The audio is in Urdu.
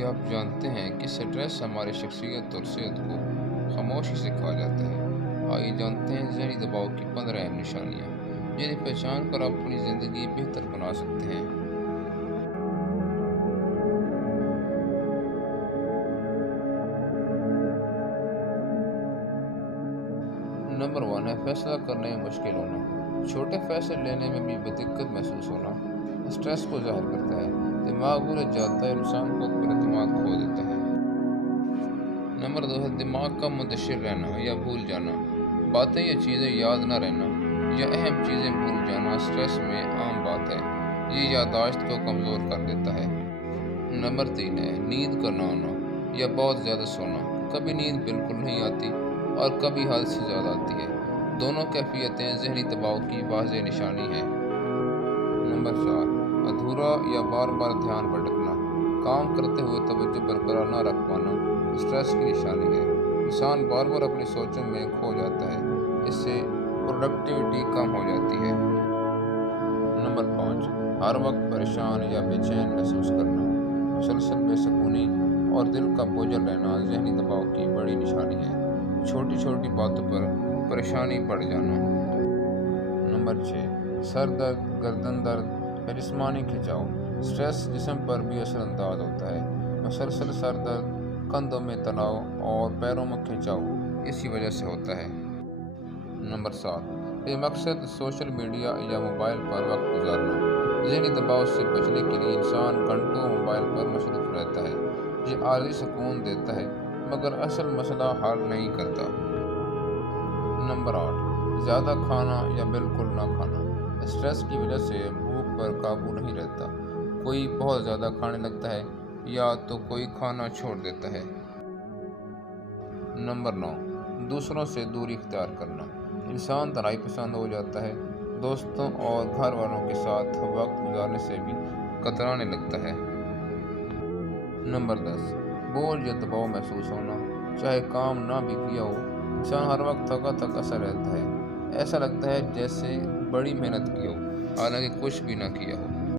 کیا آپ جانتے ہیں کہ سٹریس ہماری شخصیت اور صحت کو خاموشی سے کھا جاتا ہے؟ آئیے جانتے ہیں ذہنی دباؤ کی 15 اہم نشانیاں جنہیں پہچان کر آپ اپنی زندگی بہتر بنا سکتے ہیں۔ نمبر 1 ہے فیصلہ کرنے میں مشکل ہونا۔ چھوٹے فیصلے لینے میں بھی دقت محسوس ہونا اسٹریس کو ظاہر کرتا ہے۔ دماغ الجھ جاتا ہے، انسان خود پر اعتماد کھو دیتا ہے۔ نمبر 2 ہے دماغ کا منتشر رہنا یا بھول جانا۔ باتیں یا چیزیں یاد نہ رہنا یا اہم چیزیں بھول جانا اسٹریس میں عام بات ہے۔ یہ یادداشت کو کمزور کر دیتا ہے۔ نمبر 3 ہے نیند کا نہ ہونا یا بہت زیادہ سونا۔ کبھی نیند بالکل نہیں آتی اور کبھی حد سے زیادہ آتی ہے۔ دونوں کیفیتیں ذہنی دباؤ کی واضح نشانی ہیں۔ نمبر 4 ادھورا یا بار بار دھیان بھٹکنا۔ کام کرتے ہوئے توجہ برقرار نہ رکھ پانا اسٹریس کی نشانی ہے۔ انسان بار بار اپنی سوچوں میں کھو جاتا ہے، اس سے پروڈکٹیوٹی کم ہو جاتی ہے۔ نمبر 5 ہر وقت پریشان یا بے چین محسوس کرنا۔ مسلسل بے سکونی اور دل کا بوجھل رہنا ذہنی دباؤ کی بڑی نشانی ہے۔ چھوٹی چھوٹی باتوں پر پریشانی بڑھ جانا۔ نمبر 6 سر درد، گردن درد یا جسمانی کھنچاؤ۔ اسٹریس جسم پر بھی اثر انداز ہوتا ہے۔ مسلسل سر درد، کندھوں میں تناؤ اور پیروں میں کھنچاؤ اسی وجہ سے ہوتا ہے۔ نمبر 7 بے مقصد سوشل میڈیا یا موبائل پر وقت گزارنا۔ ذہنی دباؤ سے بچنے کے لیے انسان گھنٹوں موبائل پر مصروف رہتا ہے۔ یہ عارضی سکون دیتا ہے مگر اصل مسئلہ حل نہیں کرتا۔ نمبر 8 زیادہ کھانا یا بالکل نہ کھانا۔ اسٹریس کی وجہ سے بھوک پر قابو نہیں رہتا۔ کوئی بہت زیادہ کھانے لگتا ہے یا تو کوئی کھانا چھوڑ دیتا ہے۔ نمبر 9 دوسروں سے دوری اختیار کرنا۔ انسان تنہائی پسند ہو جاتا ہے۔ دوستوں اور گھر والوں کے ساتھ وقت گزارنے سے بھی کترانے لگتا ہے۔ نمبر 10 بوجھ یا دباؤ محسوس ہونا۔ چاہے کام نہ بھی کیا ہو، انسان ہر وقت تھکا تھکا سا رہتا ہے۔ ایسا لگتا ہے جیسے بڑی محنت کی ہو حالانکہ کچھ بھی نہ کیا ہو۔